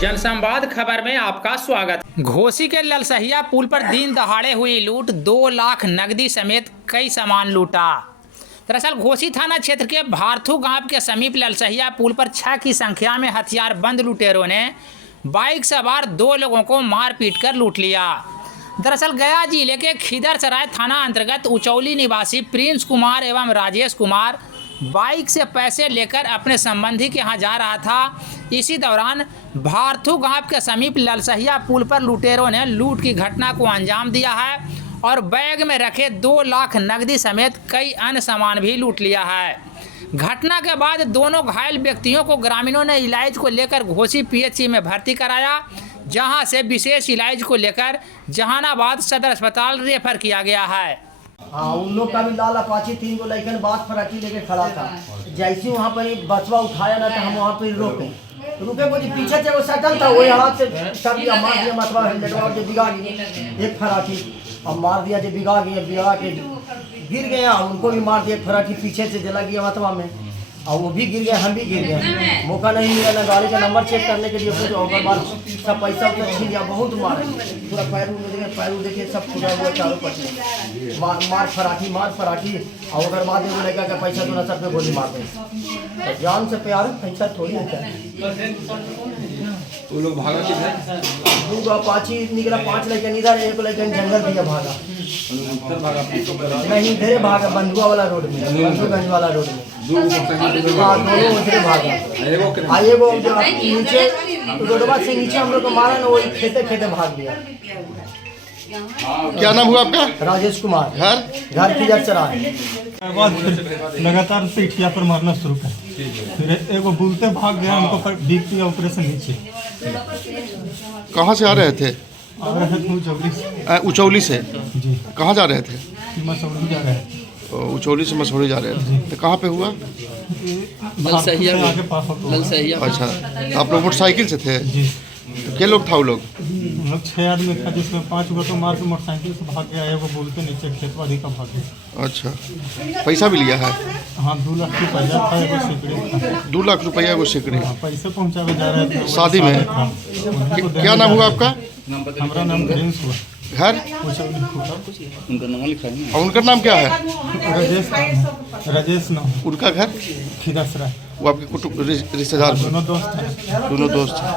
जनसंवाद खबर में आपका स्वागत। घोसी के ललसहिया पुल पर दिन दहाड़े हुई लूट, 2 लाख नकदी समेत कई सामान लूटा। दरअसल घोसी थाना क्षेत्र के भारथू गांव के समीप ललसहिया पुल पर 6 की संख्या में हथियारबंद लुटेरों ने बाइक सवार 2 लोगों को मार पीट कर लूट लिया। दरअसल गया जिले के खिदरसराय थाना अंतर्गत उचौली निवासी प्रिंस कुमार एवं राजेश कुमार बाइक से पैसे लेकर अपने संबंधी के यहाँ जा रहा था। इसी दौरान भारथू गांव के समीप ललसहिया पुल पर लुटेरों ने लूट की घटना को अंजाम दिया है और बैग में रखे 2 लाख नकदी समेत कई अन्य सामान भी लूट लिया है। घटना के बाद दोनों घायल व्यक्तियों को ग्रामीणों ने इलाज को लेकर घोसी पीएचसी में भर्ती कराया, जहां से विशेष इलाज को लेकर जहानाबाद सदर अस्पताल रेफर किया गया है। हाँ, उन लोग का भी लाल अपाची 3 गो लड़कन बात फराठी लेके खड़ा था। जैसे वहाँ पर बसवा उठाया ना तो हम वहाँ पर रुके को पीछे से वो सटल था, वही हाथ से सब दिया मार दिया, मतवा हेलमेटवा जो बिगा गई एक फराठी और मार दिया, जो बिगा के गिर गए। उनको भी मार दिया, फराठी पीछे से जला गया मतवा में और वो भी गिर गए, हम भी गिर गए। मौका नहीं मिला ना गाड़ी का नंबर चेक करने के लिए कुछ, और बाद सब पैसा छीन लिया, बहुत मार पूरा पैर देखे सब खुदा हुआ चारों पट्टी मार फराठी और अगर बाद में लगा का पैसा तो सब पे गोली मार दें। तो जान से प्यार पैसा थोड़ी होता है। वो लोग भागा किधर? 2 गो अपाची निकला, 5 लड़के इधर, 1 लड़के जंगल दिया भागा। नहीं इधर भागा, बंधुआ वाला रोड में, बंधुगंज वाला रोड में। हाँ, दोनों उधर भागा। आइए वो नीचे रोडवा से नीचे हम लोग को मारा ना, वही खेते भाग गया। क्या नाम हुआ आपका? राजेश कुमार। घर खिदरसराय। लगातार पीठिया पर मारना शुरू कर, फिर एगो बुलते भाग गया, उनको पर बीक दिया ऑपरेशन नीचे। कहाँ से आ रहे थे? आ रहे थे उचौली से। जी। कहाँ जा रहे थे? मसौड़ी जा रहे थे। उचौली से मसौड़ी जा रहे थे, तो कहाँ पे हुआ? आगे पास। अच्छा, आप लोग मोटरसाइकिल से थे? जी। तो क्या लोग था वो लोग? 6 आदमी था, जिसमें 5 गो तो मार के मोटरसाइकिल से भाग गया, एगो बुलते नीचे खेतवादी का भाग गया। अच्छा, पैसा भी लिया है? हाँ, 2 लाख रुपया था, एगो सिकड़ी था। 2 लाख रुपया वो सिकड़ी? हाँ, पैसे पहुँचावे जा रहे थे शादी में। क्या नाम हुआ आपका? हमारा नाम प्रिंस हुआ। घर? उनका नाम क्या है? राजेश नाम। उनका घर? खिदरसराय। वो आपके कुटुंब रिश्तेदार? दोनों दोस्त हैं। दोनों दोस्त हैं।